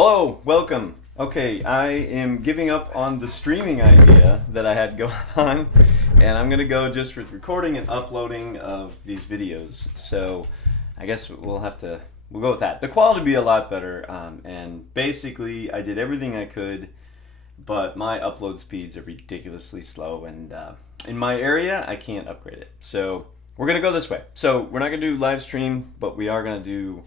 Hello, welcome. Okay, I am giving up on the streaming idea that I had going on, and I'm gonna go just with recording and uploading of these videos. So, I guess we'll go with that. The quality will be a lot better, and basically, I did everything I could, but my upload speeds are ridiculously slow, and in my area, I can't upgrade it. So, we're gonna go this way. So, we're not gonna do live stream, but we are gonna do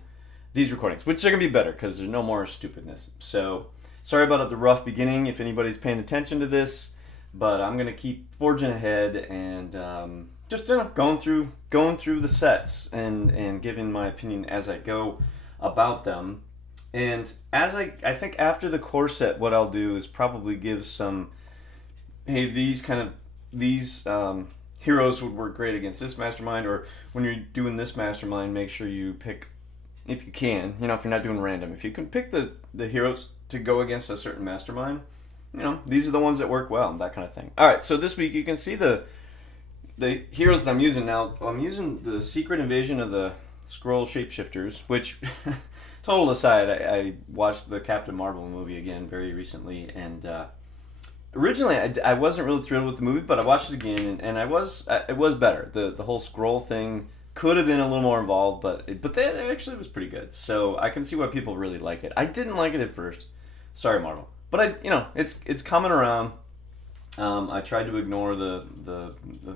these recordings, which are going to be better because there's no more stupidness. So, sorry about the rough beginning if anybody's paying attention to this, but I'm going to keep forging ahead and just going through the sets and giving my opinion as I go about them. And as I think after the core set, what I'll do is probably give some, hey, these heroes would work great against this mastermind, or when you're doing this mastermind, make sure you pick, if you can, if you're not doing random, if you can pick the heroes to go against a certain mastermind, these are the ones that work well, that kind of thing. All right, so this week you can see the heroes that I'm using now. I'm using the Secret Invasion of the Skrull Shapeshifters, which, total aside, I watched the Captain Marvel movie again very recently, and originally I wasn't really thrilled with the movie, but I watched it again, and it was better. The whole Skrull thing could have been a little more involved, but that actually was pretty good. So I can see why people really like it. I didn't like it at first. Sorry, Marvel, but it's coming around. I tried to ignore the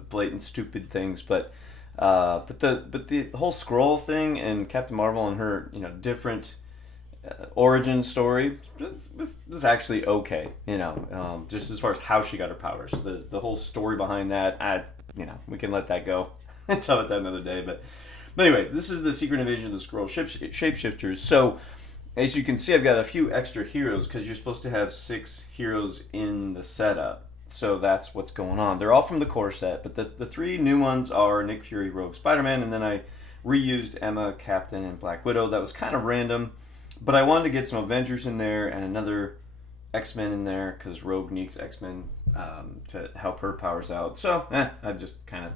blatant stupid things, but the whole Skrull thing and Captain Marvel and her different origin story was actually okay. Just as far as how she got her powers, the whole story behind that, we can let that go. Tell it that another day, but anyway, this is the Secret Invasion of the Skrull Shapeshifters. So, as you can see, I've got a few extra heroes because you're supposed to have 6 heroes in the setup. So that's what's going on. They're all from the core set, but the 3 new ones are Nick Fury, Rogue, Spider-Man, and then I reused Emma, Captain, and Black Widow. That was kind of random, but I wanted to get some Avengers in there and another X-Men in there because Rogue needs X-Men to help her powers out. So, I just kind of,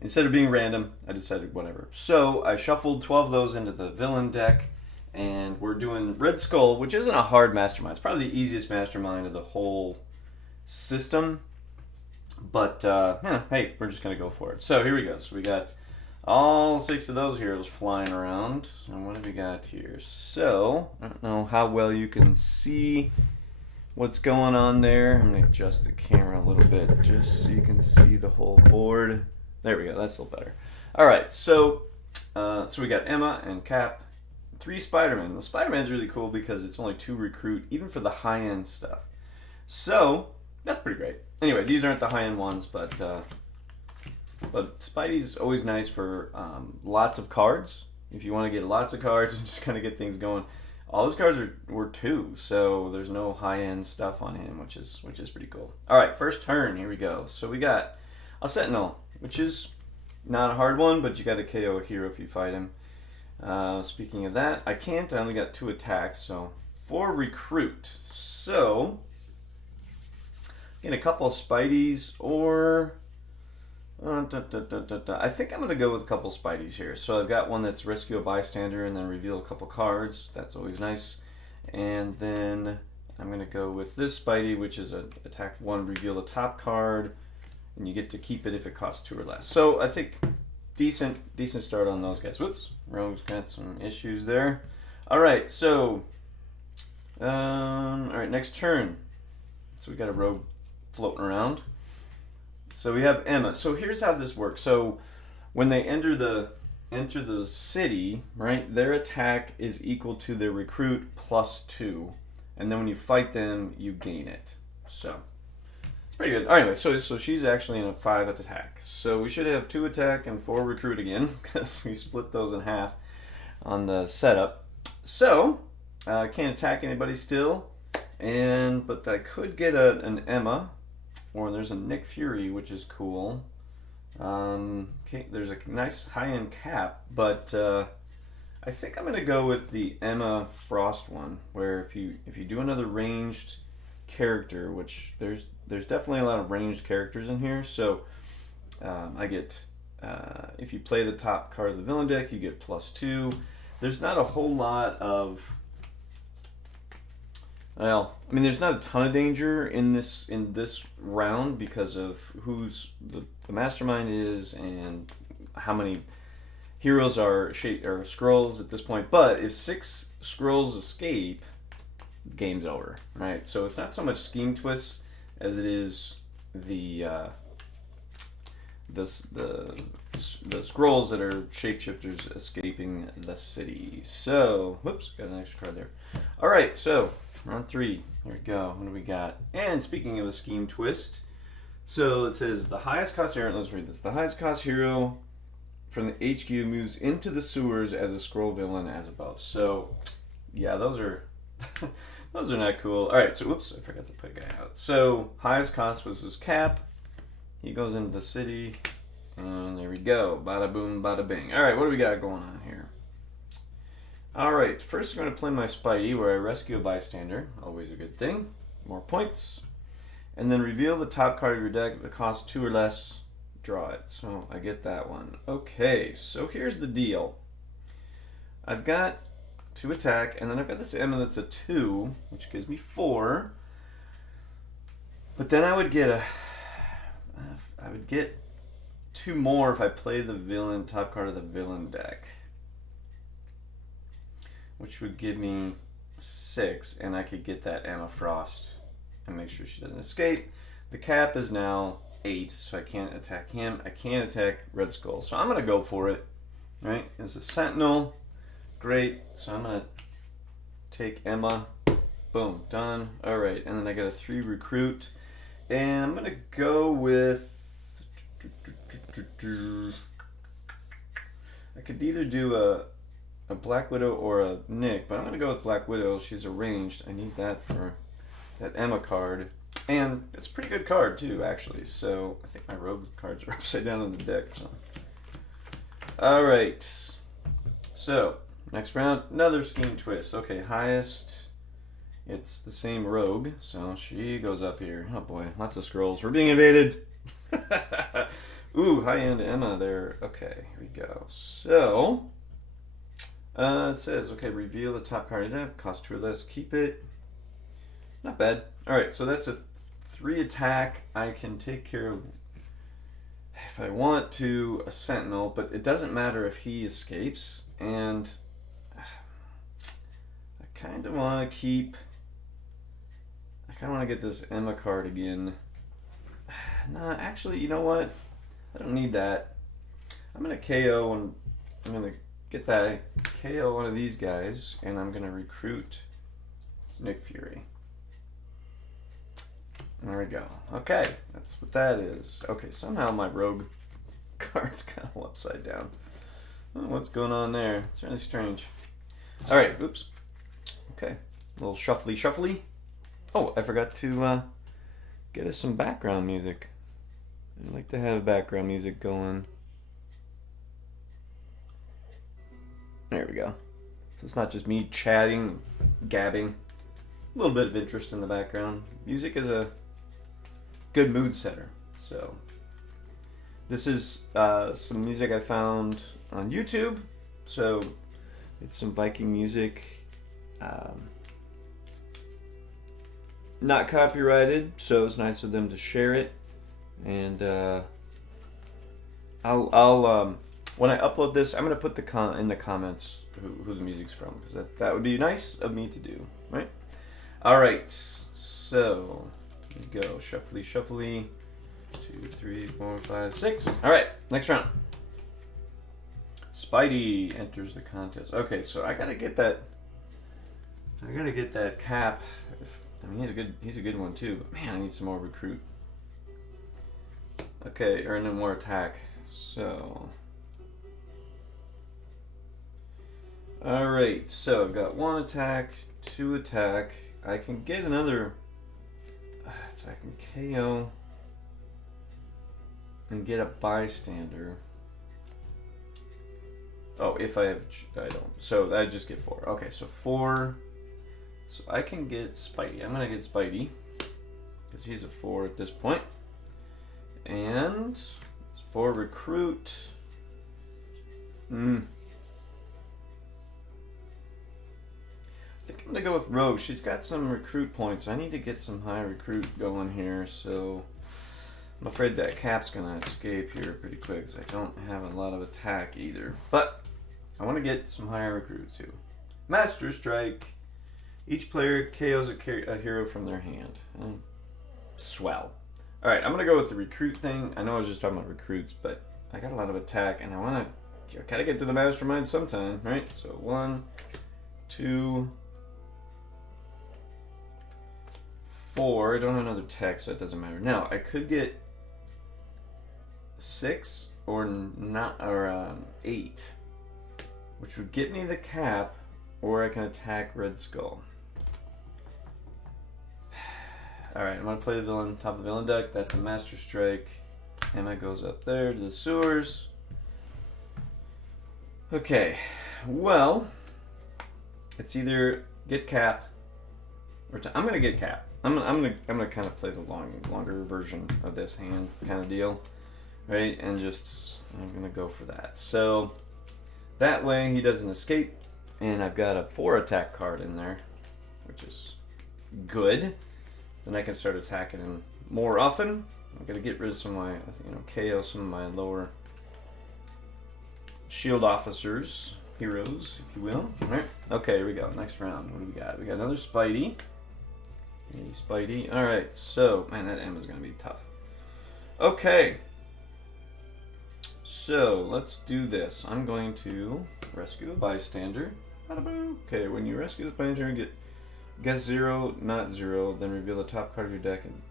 instead of being random, I decided whatever. So I shuffled 12 of those into the villain deck, and we're doing Red Skull, which isn't a hard mastermind. It's probably the easiest mastermind of the whole system. But, hey, we're just going to go for it. So here we go. So we got all 6 of those heroes flying around. And what have we got here? So, I don't know how well you can see what's going on there. I'm going to adjust the camera a little bit just so you can see the whole board. There we go. That's a little better. All right. So we got Emma and Cap, 3 Spider-Man. The Spider-Man's really cool because it's only 2 recruit, even for the high-end stuff. So that's pretty great. Anyway, these aren't the high-end ones, but Spidey's always nice for lots of cards. If you want to get lots of cards and just kind of get things going, all those cards were 2, so there's no high-end stuff on him, which is pretty cool. All right, first turn. Here we go. So we got a Sentinel, which is not a hard one, but you got to KO a hero if you fight him. Speaking of that, I can't. I only got 2 attacks, so 4 recruit. So, get a couple of Spideys, or I think I'm going to go with a couple of Spideys here. So I've got one that's rescue a bystander and then reveal a couple cards. That's always nice. And then I'm going to go with this Spidey, which is an attack 1, reveal the top card, and you get to keep it if it costs 2 or less. So I think decent start on those guys. Whoops, Rogue's got some issues there. All right, so next turn. So we got a Rogue floating around. So we have Emma. So here's how this works. So when they enter the city, right, their attack is equal to their recruit plus 2, and then when you fight them, you gain it. So pretty good. Anyway, so she's actually in a 5 attack. So we should have 2 attack and 4 recruit again because we split those in half on the setup. So can't attack anybody still, but I could get an Emma, or there's a Nick Fury, which is cool. Okay, there's a nice high-end Cap, but I think I'm gonna go with the Emma Frost one, where if you do another ranged character, which there's definitely a lot of ranged characters in here, so I get if you play the top card of the villain deck, you get +2. There's not a whole lot of Well, I mean, there's not a ton of danger in this round because of who's the mastermind is and how many heroes are Skrulls at this point. But if 6 Skrulls escape, game's over, right? So it's not so much scheme twists as it is the Skrulls that are shapeshifters escaping the city. So, whoops, got an extra card there. All right, so round 3. Here we go. What do we got? And speaking of a scheme twist, so it says the highest cost hero. Let's read this. The highest cost hero from the HQ moves into the sewers as a Skrull villain as above. So, yeah, those are those are not cool. All right, so whoops, I forgot to put a guy out. So highest cost was his Cap. He goes into the city, and there we go. Bada boom, bada bing. All right, what do we got going on here? All right, first I'm going to play my Spidey, where I rescue a bystander. Always a good thing. More points. And then reveal the top card of your deck that costs 2 or less. Draw it. So I get that one. Okay, so here's the deal. I've got 2 attack, and then I've got this Emma that's a 2, which gives me 4. But then I would get 2 more if I play the villain top card of the villain deck, which would give me 6, and I could get that Emma Frost and make sure she doesn't escape. The Cap is now 8, so I can't attack him. I can't attack Red Skull, so I'm gonna go for it. Right? It's a Sentinel. Great. So I'm gonna take Emma. Boom, done. All right, and then I got a 3 recruit, and I'm gonna go with. I could either do a Black Widow or a Nick, but I'm gonna go with Black Widow. She's a ranged. I need that for that Emma card, and it's a pretty good card too, actually. So I think my rogue cards are upside down on the deck or something. All right. So next round, another scheme twist. Okay, highest. It's the same rogue, so she goes up here. Oh boy, lots of Skrulls. We're being invaded. Ooh, high-end Emma there. Okay, here we go. So, it says, okay, reveal the top card of your deck. Cost 2 or less. Keep it. Not bad. All right, so that's a 3 attack. I can take care of, if I want to, a Sentinel, but it doesn't matter if he escapes. And I kind of want to keep. I kind of want to get this Emma card again. Nah, actually, you know what? I don't need that. I'm going to KO and I'm going to get that KO one of these guys, and I'm going to recruit Nick Fury. There we go. Okay, that's what that is. Okay, somehow my rogue card's kind of upside down. I don't know what's going on there. It's really strange. All right, oops. Okay, a little shuffly. Oh, I forgot to get us some background music. I like to have background music going. There we go. So it's not just me chatting, gabbing. A little bit of interest in the background. Music is a good mood setter. So this is some music I found on YouTube. So it's some Viking music. Not copyrighted, so it's nice of them to share it. And I'll when I upload this, I'm gonna put in the comments who the music's from, because that would be nice of me to do, right? All right, so here we go, shuffly. 2, 3, 4, 5, 6. All right, next round. Spidey enters the contest. Okay, so I gotta get that. I gotta get that Cap. I mean, he's a good one too. But man, I need some more recruit. Okay, earning more attack. So, all right. So I've got 1 attack, 2 attack. I can get another. So I can KO and get a bystander. Oh, if I don't. So I just get 4. Okay, so 4. So I can get Spidey. I'm gonna get Spidey because he's a 4 at this point. And 4 recruit. think I'm gonna go with Rogue. She's got some recruit points. I need to get some high recruit going here, so I'm afraid that Cap's gonna escape here pretty quick because I don't have a lot of attack either. But I want to get some higher recruits too. Master Strike. Each player KOs a hero from their hand. Swell. Alright, I'm gonna go with the recruit thing. I know I was just talking about recruits, but I got a lot of attack and I gotta get to the Mastermind sometime, right? So 1, 2, 4. I don't have another tech, so it doesn't matter. Now, I could get 6 or 8, which would get me the Cap, or I can attack Red Skull. Alright, I'm going to play the villain, top of the villain deck. That's a Master Strike. Emma goes up there to the sewers. Okay, well, it's either get Cap, or I'm going to get Cap. I'm gonna kind of play the longer version of this hand kind of deal, right? And I'm gonna go for that. So that way he doesn't escape, and I've got a 4 attack card in there, which is good. Then I can start attacking him more often. I'm gonna get rid of some of my, KO some of my lower shield officers, heroes, if you will. All right. Okay, here we go. Next round. What do we got? We got another Spidey. Hey, Spidey. Alright, so, man, that M is going to be tough. Okay. So, let's do this. I'm going to rescue a bystander. Okay, when you rescue the bystander, guess 0, not 0, then reveal the top card of your deck and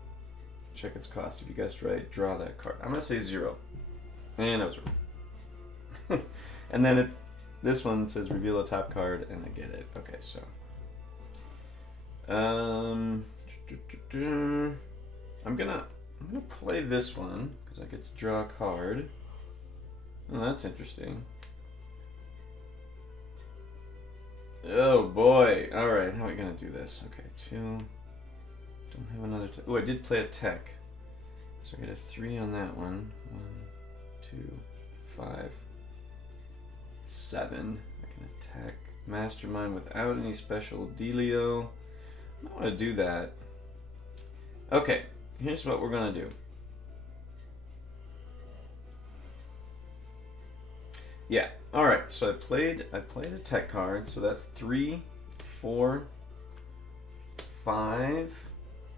check its cost. If you guessed right, draw that card. I'm going to say 0. And I was wrong. And then if this one says reveal a top card, and I get it. Okay, so. I'm gonna play this one because I get to draw a card. Oh, that's interesting. Oh boy! All right, how are we gonna do this? Okay, 2. Don't have another. Oh, I did play a tech, so I get a 3 on that one. 1, 2, 5, 7. I can attack Mastermind without any special dealio. I don't want to do that. Okay, here's what we're gonna do. Yeah. All right. So I played a tech card. So that's 3, 4, 5,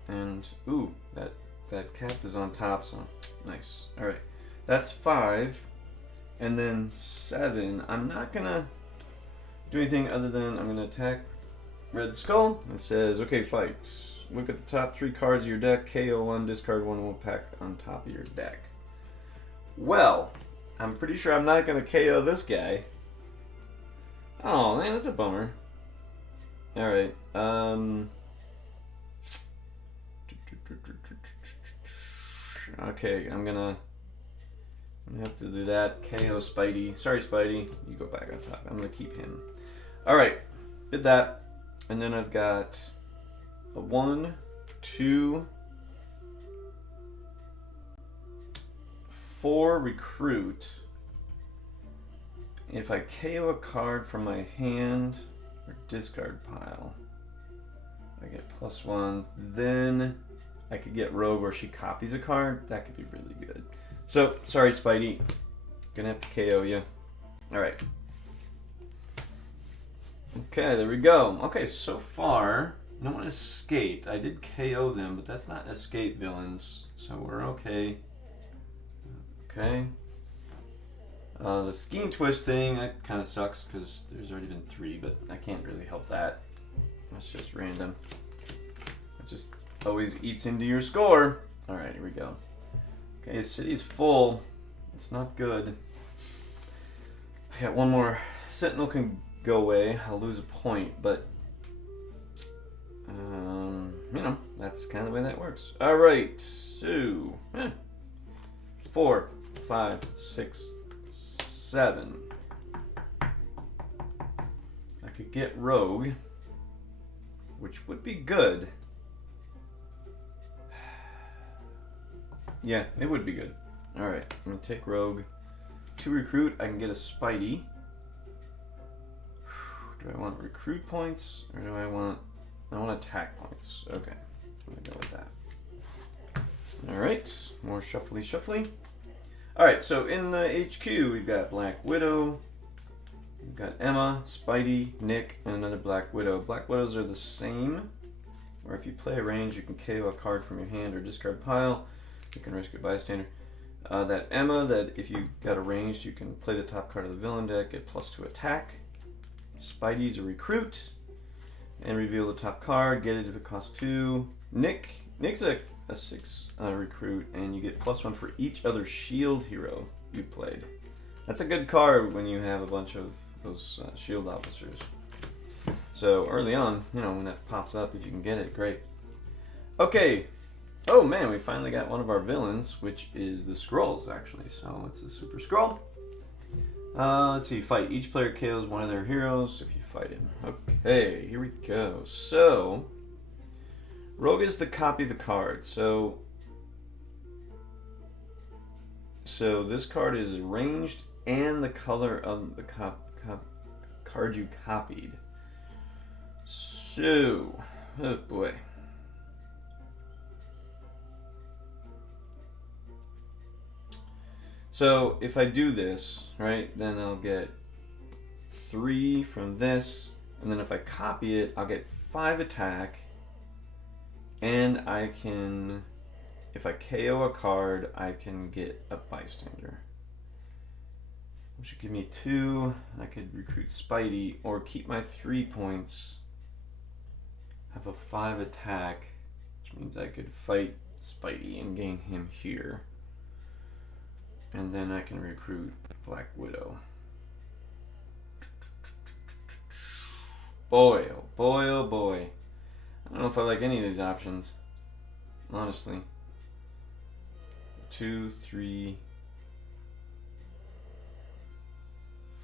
and ooh, that Cap is on top. So nice. All right. That's 5, and then 7. I'm not gonna do anything other than I'm gonna attack Red Skull. It says, okay, fight. Look at the top 3 cards of your deck. KO 1, discard 1, will pack on top of your deck. Well, I'm pretty sure I'm not going to KO this guy. Oh, man, that's a bummer. Alright, okay, I'm gonna have to do that. KO Spidey. Sorry, Spidey. You go back on top. I'm gonna keep him. Alright, did that. And then I've got a 1, 2, 4 recruit. If I KO a card from my hand or discard pile, I get +1. Then I could get Rogue where she copies a card. That could be really good. So, sorry, Spidey. Gonna have to KO you. Alright. Okay, there we go. Okay, so far, no one escaped. I did KO them, but that's not escape villains, so we're okay. Okay. The Scheme Twist thing, that kind of sucks because there's already been 3, but I can't really help that. That's just random. It just always eats into your score. Alright, here we go. Okay, the city's full. It's not good. I got one more. Sentinel can go away. I'll lose a point, but that's kind of the way that works. Alright, so 4, 5, 6, 7. I could get Rogue, which would be good. Yeah, it would be good. Alright, I'm gonna take Rogue. 2 recruit, I can get a Spidey. Do I want recruit points or do I want attack points? Okay, I'm gonna go with that. Alright, more shuffly. Alright, so in the HQ we've got Black Widow, we've got Emma, Spidey, Nick, and another Black Widow. Black Widows are the same, or if you play a range you can KO a card from your hand or discard pile. You can rescue a bystander. That Emma, that if you got a range you can play the top card of the villain deck, get +2 attack. Spidey's a recruit, and reveal the top card, get it if it costs 2. Nick's a 6 recruit, and you get +1 for each other shield hero you played. That's a good card when you have a bunch of those shield officers. So early on, you know, when that pops up, if you can get it, great. Okay. Oh man, we finally got one of our villains, which is the Skrulls, actually. So it's the Super Skrull. Let's see, fight. Each player kills one of their heroes if you fight him. Okay, here we go. So, Rogue is to copy the card. So this card is arranged and the color of the card you copied. So, oh boy. So if I do this, right, then I'll get 3 from this, and then if I copy it, I'll get 5 attack, and I can, if I KO a card, I can get a bystander, which would give me 2. I could recruit Spidey, or keep my 3 points, have a 5 attack, which means I could fight Spidey and gain him here. And then I can recruit Black Widow. Boy, oh boy, oh boy. I don't know if I like any of these options, honestly. 2, 3,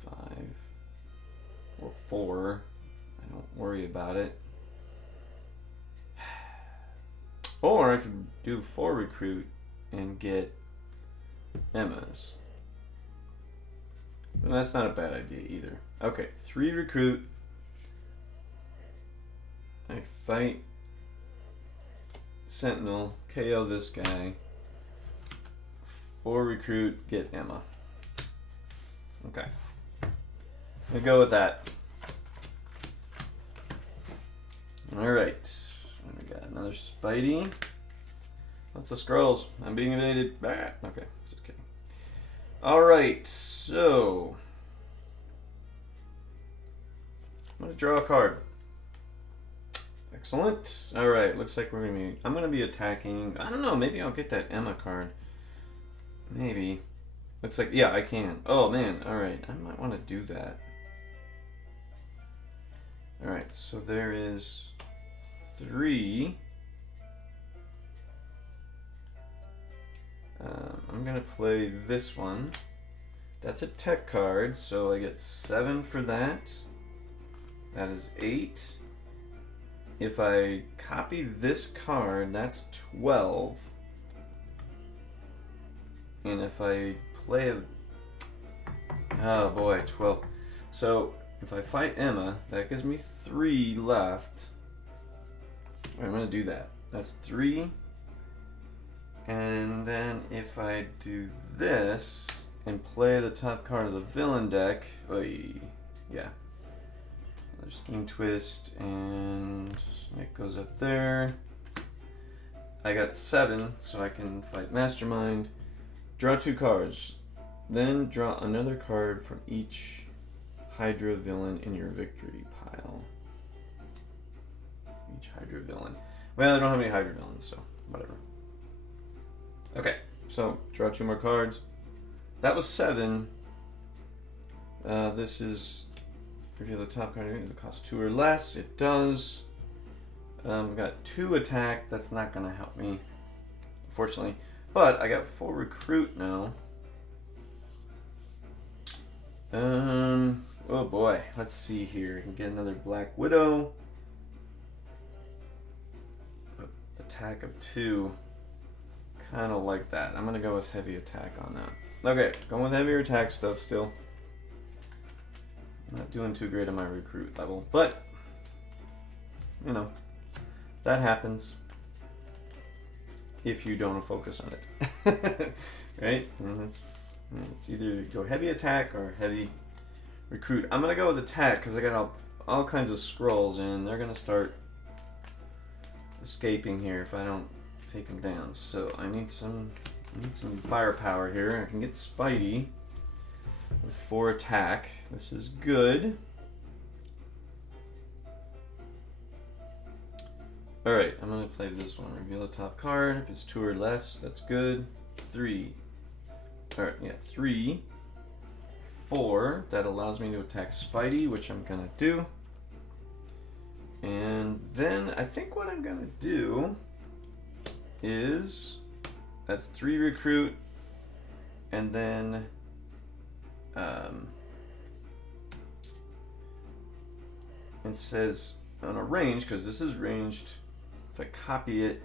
5, or 4. I don't worry about it. Or I could do 4 recruit and get Emma's. But that's not a bad idea either. Okay, 3 recruit. I fight Sentinel, KO this guy. 4 recruit, get Emma. Okay. We'll go with that. Alright. We got another Spidey. What's the Skrulls? I'm being invaded. Ah, okay. Alright, so I'm gonna draw a card. Excellent. Alright, looks like I'm gonna be attacking. I don't know, maybe I'll get that Emma card. Maybe. Looks like, yeah, I can. Oh man, alright, I might want to do that. Alright, so there is 3. I'm going to play this one. That's a tech card, so I get 7 for that. That is 8. If I copy this card, that's 12. And if I play a... Oh boy, 12. So, if I fight Emma, that gives me 3 left. I'm going to do that. That's 3. And then if I do this and play the top card of the villain deck, yeah. Another Scheme Twist, and it goes up there. I got 7, so I can fight Mastermind. Draw 2 cards. Then draw another card from each Hydra villain in your victory pile. Each Hydra villain. Well, I don't have any Hydra villains, so whatever. Okay, so draw 2 more cards. That was 7. This is reveal the top card. It costs 2 or less. It does. We got 2 attack. That's not going to help me, unfortunately. But I got 4 recruit now. Oh boy. Let's see here. I can get another Black Widow. Attack of 2. Kind of like that. I'm going to go with heavy attack on that. Okay, going with heavier attack stuff still. I'm not doing too great on my recruit level, but you know, that happens if you don't focus on it. Right? And it's either go heavy attack or heavy recruit. I'm gonna go with attack because I got all kinds of Skrulls and they're gonna start escaping here if I don't take them down. So I need some firepower here. I can get Spidey with 4 attack. This is good. Alright, I'm gonna play this one. Reveal a top card. If it's 2 or less, that's good. 3. Alright, yeah, 3. 4. That allows me to attack Spidey, which I'm gonna do. And then I think what I'm gonna do is that's 3 recruit, and then it says on a range, because this is ranged, if I copy it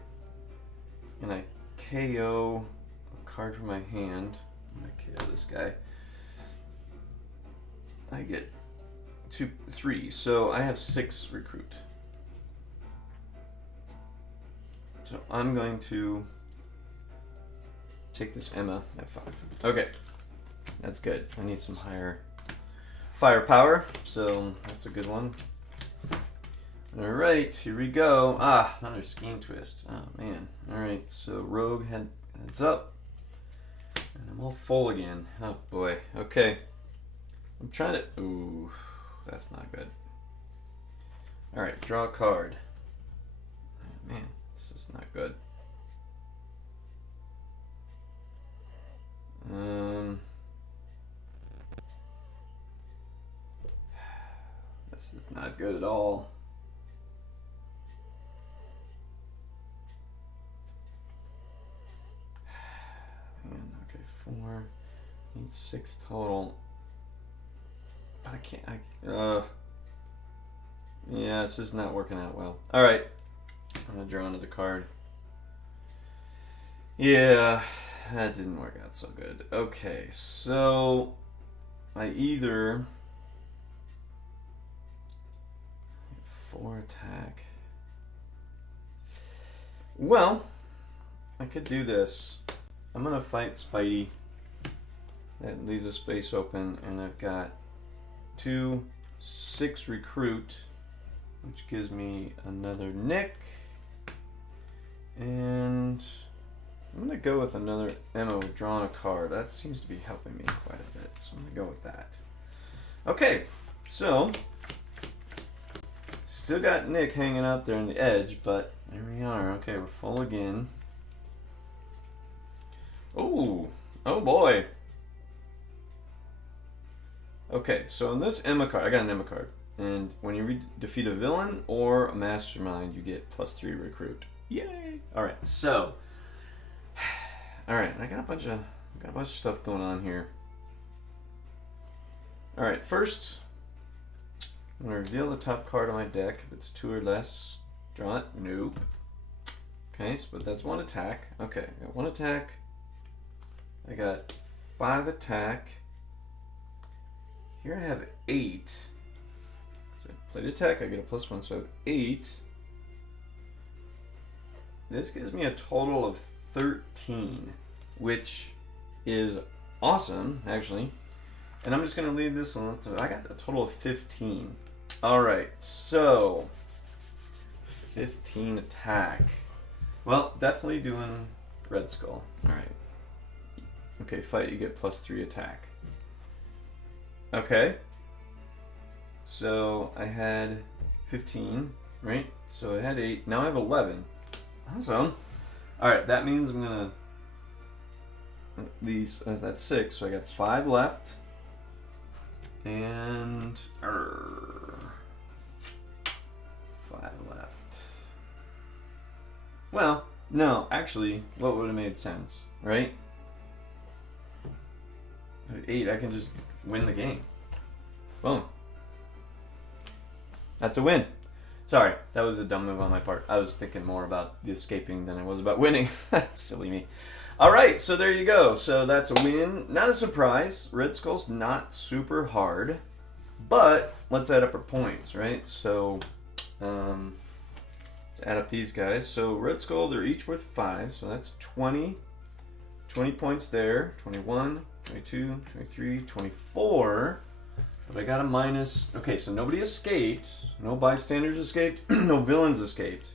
and I KO a card from my hand, I'm gonna KO this guy, I get 3. So I have 6 recruit. So I'm going to take this Emma at 5. Okay, that's good. I need some higher firepower, so that's a good one. Alright, here we go. Ah, another scheme twist. Oh man. Alright, so Rogue heads up. And I'm all full again. Oh boy. Okay. I'm trying to... Ooh, that's not good. Alright, draw a card. Oh, man, this is not good. This is not good at all. Man, okay, 4. Need 6 total. But I can't. Yeah, this is not working out well. All right, I'm gonna draw another card. Yeah, that didn't work out so good. Okay, so I either 4 attack. Well, I could do this. I'm gonna fight Spidey. That leaves a space open, and I've got 2, 6 recruit, which gives me another Nick, and I'm gonna go with another Emma with drawing a card. That seems to be helping me quite a bit, so I'm gonna go with that. Okay, so still got Nick hanging out there on the edge, but there we are. Okay, we're full again. Oh boy. Okay, so in this Emma card, I got an Emma card, and when you defeat a villain or a mastermind, you get +3 recruit. Yay! All right, so, all right, I got a bunch of stuff going on here. All right, first, I'm gonna reveal the top card of my deck. If it's 2 or less, draw it. Nope. Okay, so but that's 1 attack. Okay, I got 1 attack. I got 5 attack. Here I have 8. So I played attack, I get a +1, so I have 8. This gives me a total of 13, which is awesome, actually. And I'm just going to leave this on. So I got a total of 15. Alright, so 15 attack. Well, definitely doing Red Skull. Alright. Okay, fight, you get +3 attack. Okay, so I had 15, right? So I had 8, now I have 11. Awesome. Alright, that means I'm gonna, that's 6, so I got 5 left. And, 5 left. Well, no, actually, what would have made sense, right? At 8, I can just win the game. Boom. That's a win. Sorry, that was a dumb move on my part. I was thinking more about the escaping than I was about winning. Silly me. Alright, so there you go. So that's a win. Not a surprise. Red Skull's not super hard, But let's add up our points, right? So let's add up these guys. So Red Skull, they're each worth 5, so that's 20. 20 points there. 21, 22, 23, 24. But I got a minus. Okay, so nobody escaped. No bystanders escaped. No villains escaped.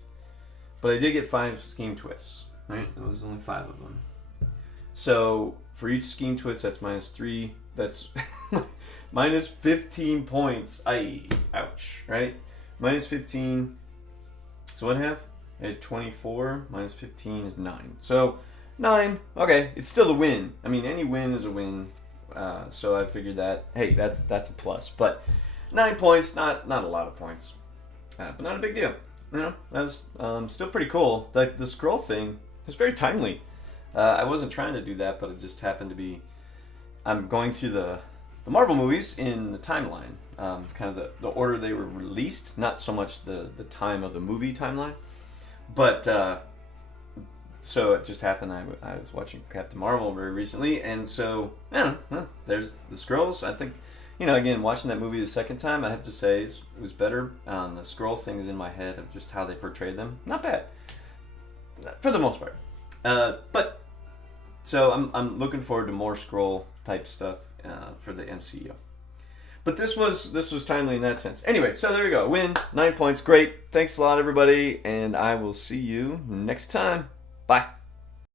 But I did get 5 scheme twists, right? There was only 5 of them. So for each scheme twist, that's minus 3. That's minus 15 points. Ouch, right? Minus 15. So what I have? I had 24. Minus 15 is 9. So 9. Okay, it's still a win. I mean, any win is a win. So I figured that, hey, that's a plus. But 9 points, not a lot of points, but not a big deal. You know, that was still pretty cool. Like the Skrull thing was very timely. I wasn't trying to do that, but it just happened to be. I'm going through the Marvel movies in the timeline, kind of the order they were released, not so much the time of the movie timeline, but. So it just happened I was watching Captain Marvel very recently, and so, there's the Skrulls. I think, again, watching that movie the second time, I have to say it was better. The Skrull thing is in my head of just how they portrayed them. Not bad, for the most part. But, so I'm looking forward to more Skrull type stuff for the MCU. But this was timely in that sense. Anyway, so there you go. Win, 9 points, great. Thanks a lot, everybody, and I will see you next time. Bye.